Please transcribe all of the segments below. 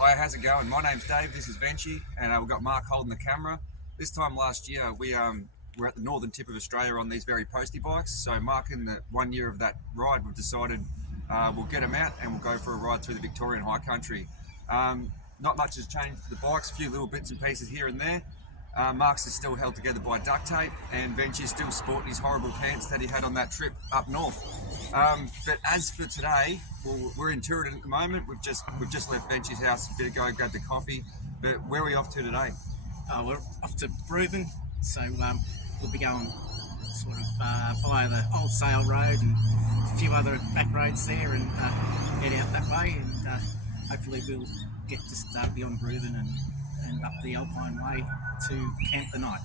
Hi, how's it going? My name's Dave, this is Venchi, and we've got Mark holding the camera. This time last year, we were at the northern tip of Australia on these very postie bikes. So Mark, in the 1 year of that ride, we've decided we'll get them out and we'll go for a ride through the Victorian High Country. Not much has changed to the bikes, a few little bits and pieces here and there. Mark's is still held together by duct tape, and Venchi's still sporting his horrible pants that he had on that trip up north. But as for today, we're in Tooradin at the moment. We've just left Venchi's house a bit ago, grabbed a coffee. But where are we off to today? We're off to Bowel, so we'll be going sort of via the old Sail Road and a few other back roads there, and head out that way, and hopefully we'll get just beyond Bowel and up the Alpine Way to camp the night.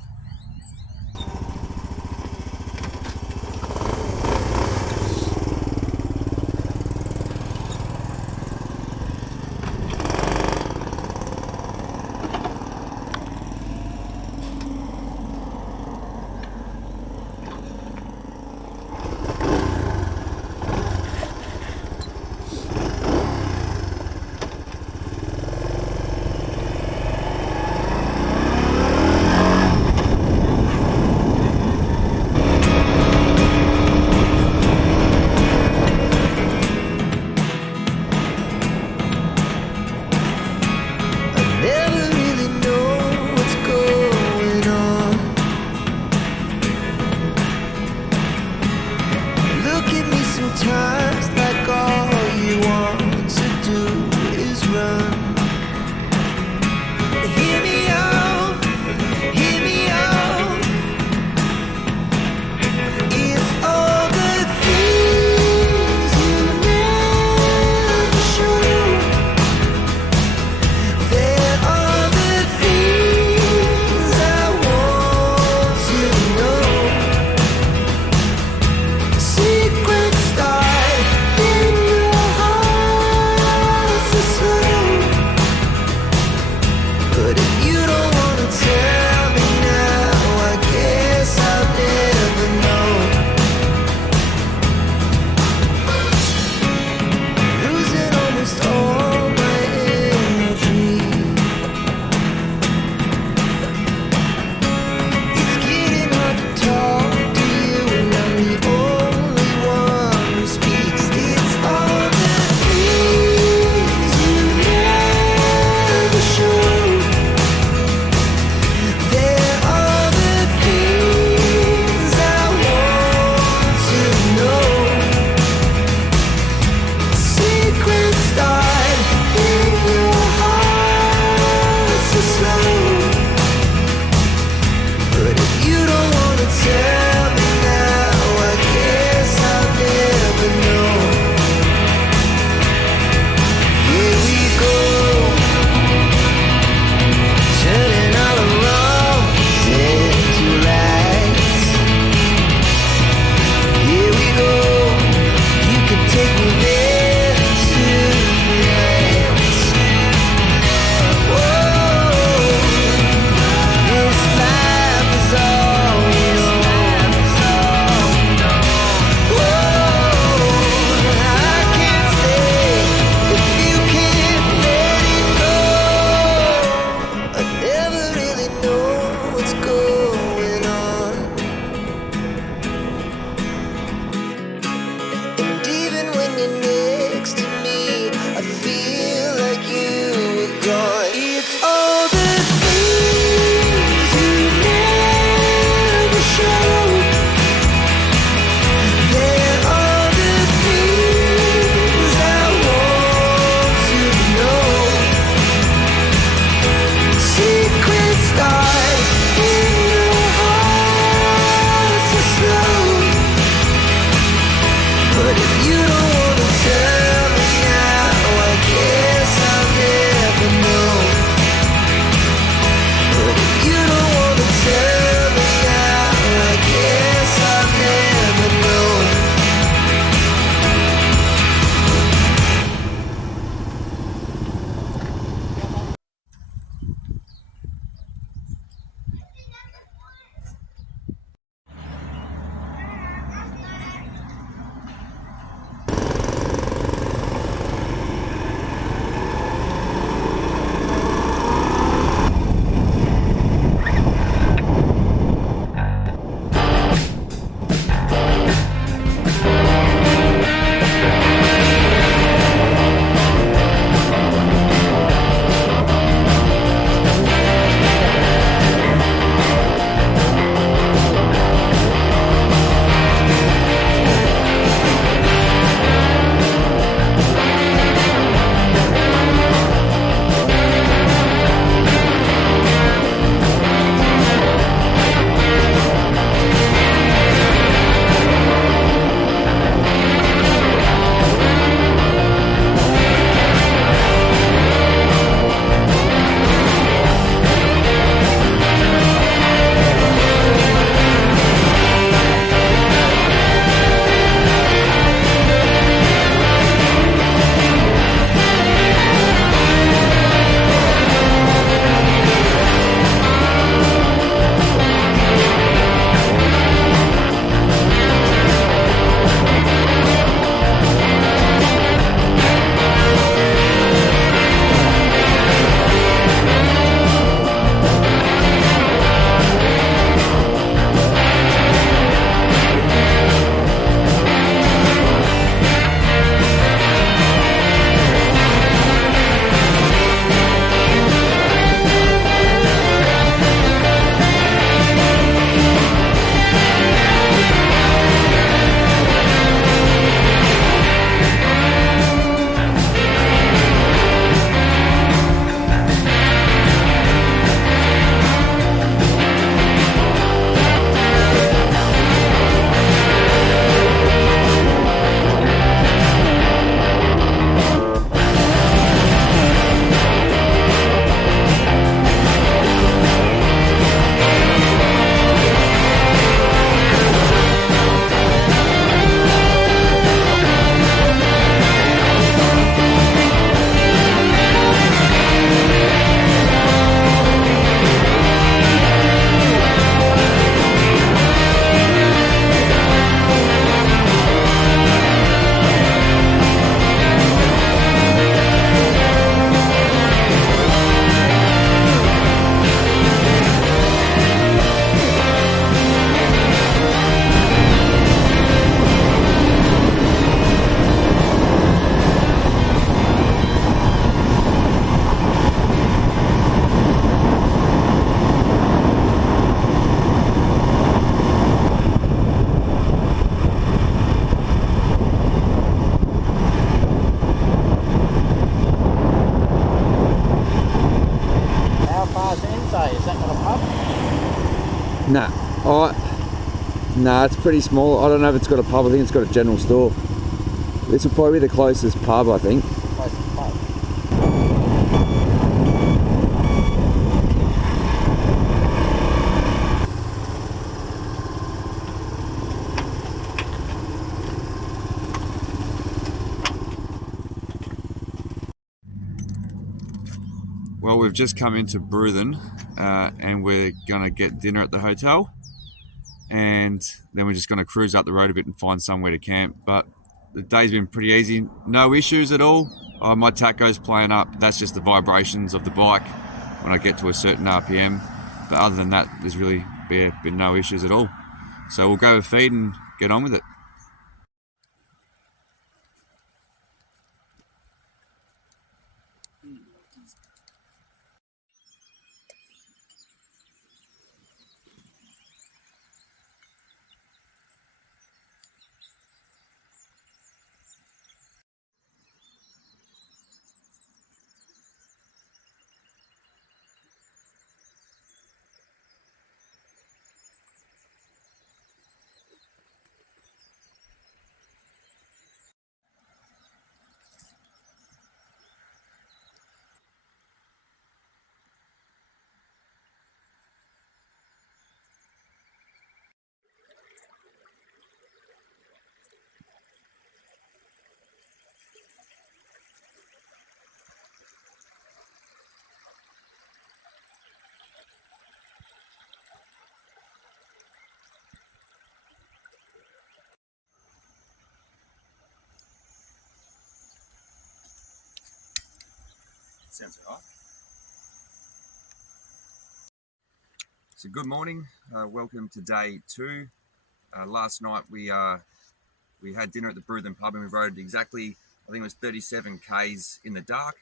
Nah. Nah, it's pretty small. I don't know if it's got a pub. I think it's got a general store. This will probably be the closest pub, I think. Closest pub. Well, we've just come into Tooradin and we're gonna get dinner at the hotel, and then we're just gonna cruise up the road a bit and find somewhere to camp. But the day's been pretty easy, no issues at all. My tacho's playing up. That's just the vibrations of the bike when I get to a certain RPM. But other than that, there's really been no issues at all. So we'll go feed and get on with it. Sounds all right. So good morning. Welcome to day 2. Last night we had dinner at the Tooradin pub and we rode exactly, I think it was 37 k's in the dark.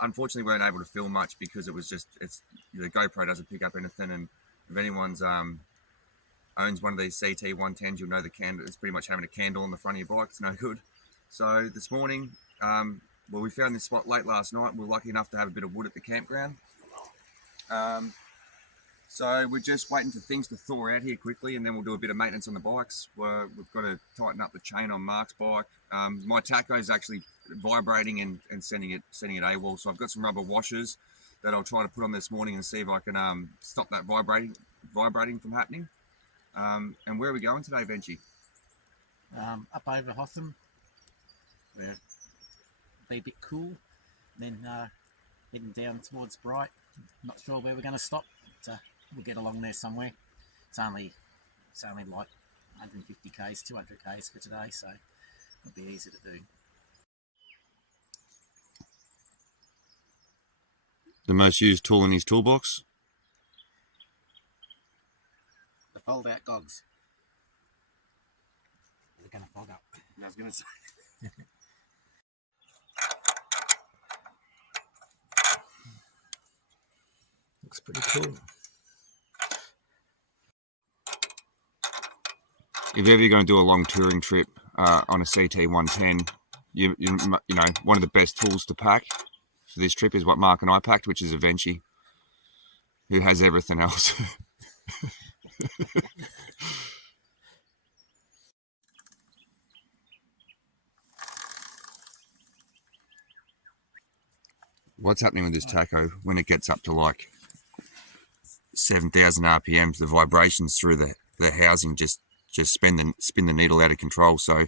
Unfortunately, we weren't able to film much because it was just, the GoPro doesn't pick up anything, and if anyone's owns one of these CT110s, you'll know the candle. It's pretty much having a candle on the front of your bike. It's no good. So this morning, well, we found this spot late last night. We were lucky enough to have a bit of wood at the campground. So we're just waiting for things to thaw out here quickly, and then we'll do a bit of maintenance on the bikes. We've got to tighten up the chain on Mark's bike. My tacho is actually vibrating and sending it AWOL. So I've got some rubber washers that I'll try to put on this morning and see if I can stop that vibrating from happening. And where are we going today, Venchy? Up over Hotham, where it'll be a bit cool. Then heading down towards Bright. Not sure where we're going to stop, but we'll get along there somewhere. It's only like 150 k's, 200 k's for today, so it'll be easy to do. The most used tool in his toolbox? The fold-out gogs. They're going to fog up. I was going to say. Looks pretty cool. If ever you're going to do a long touring trip on a CT110, you know, one of the best tools to pack for this trip is what Mark and I packed, which is a Venchy, who has everything else. What's happening with this tacho when it gets up to like 7,000 RPMs? The vibrations through the housing just spin the needle out of control. So you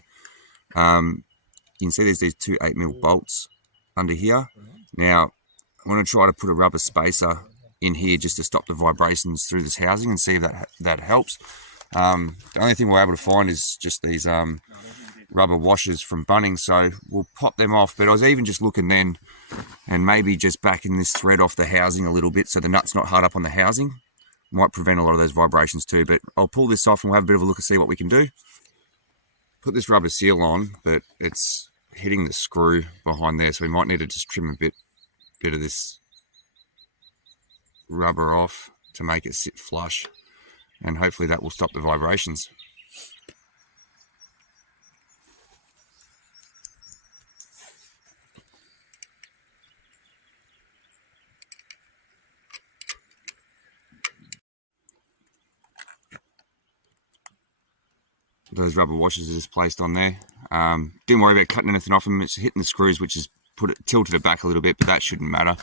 can see there's these two 8mm bolts under here. Now I want to try to put a rubber spacer in here just to stop the vibrations through this housing and see if that helps. The only thing we're able to find is just these rubber washers from Bunnings, so we'll pop them off. But I was even just looking then, and maybe just backing this thread off the housing a little bit so the nut's not hard up on the housing might prevent a lot of those vibrations too. But I'll pull this off and we'll have a bit of a look and see what we can do. Put this rubber seal on, but it's hitting the screw behind there, so we might need to just trim a bit of this rubber off to make it sit flush, and hopefully that will stop the vibrations. those rubber washers are just placed on there. Didn't worry about cutting anything off them. It's hitting the screws, which has tilted it back a little bit, but that shouldn't matter.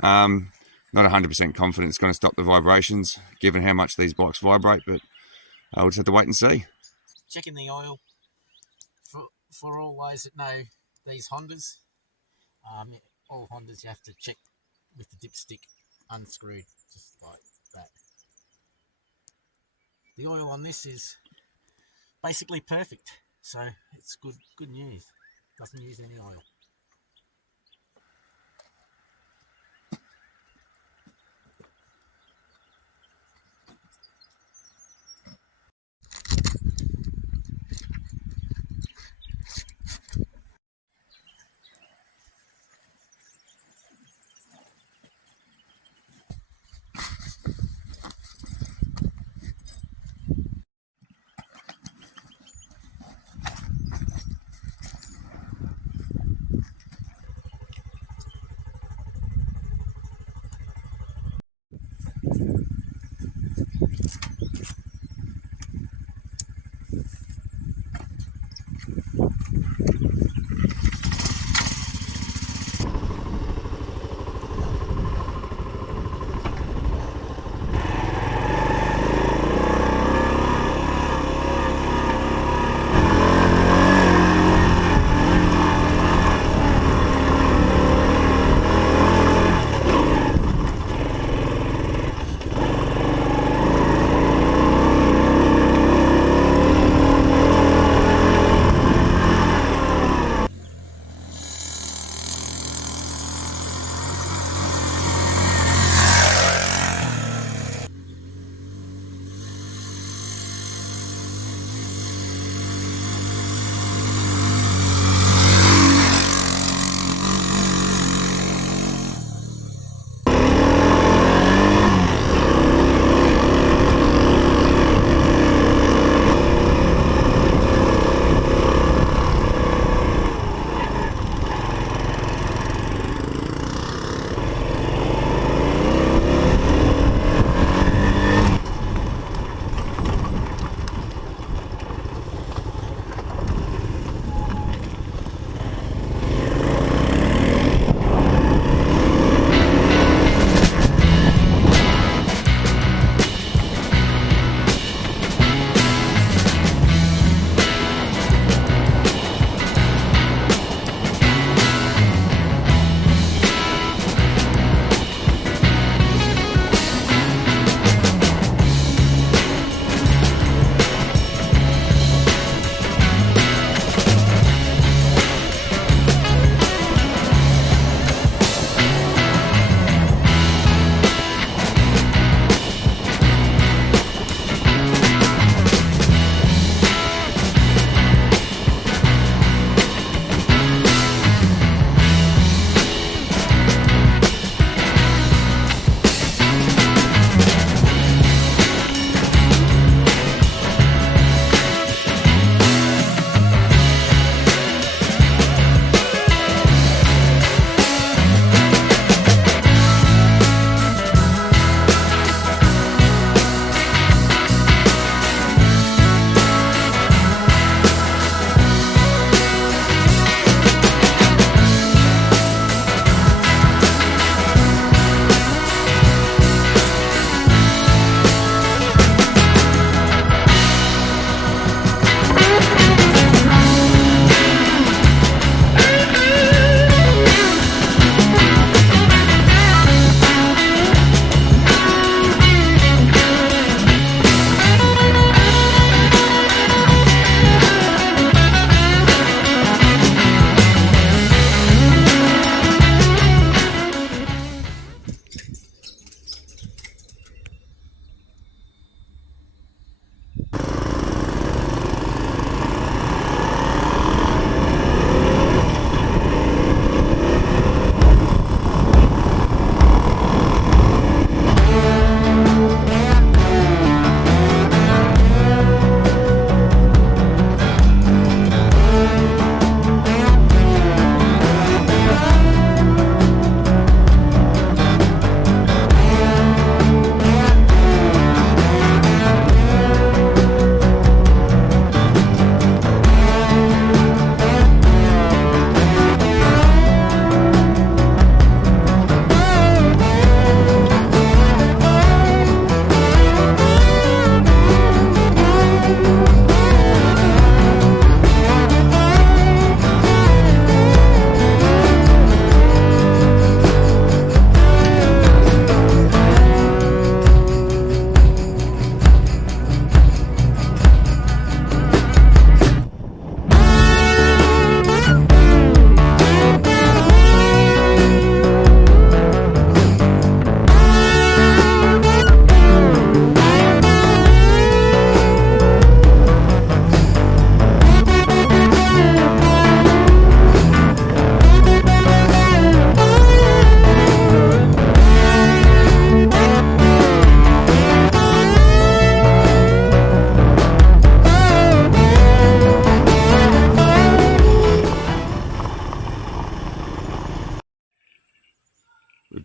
Not 100% confident it's going to stop the vibrations, given how much these bikes vibrate, but we'll just have to wait and see. Checking the oil for all those that know these Hondas. All Hondas you have to check with the dipstick unscrewed, just like that. The oil on this is basically perfect, so it's good news. Doesn't use any oil.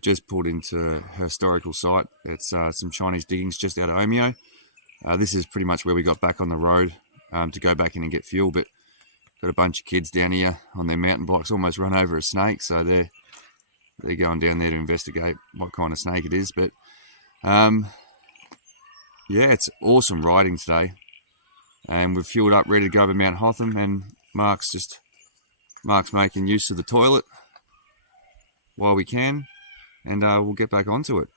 just pulled into a historical site. It's some Chinese diggings just out of Omeo. This is pretty much where we got back on the road to go back in and get fuel, but got a bunch of kids down here on their mountain bikes, almost run over a snake, so they're going down there to investigate what kind of snake it is. But yeah, it's awesome riding today, and we've fueled up, ready to go over Mount Hotham, and Mark's making use of the toilet while we can, and we'll get back onto it.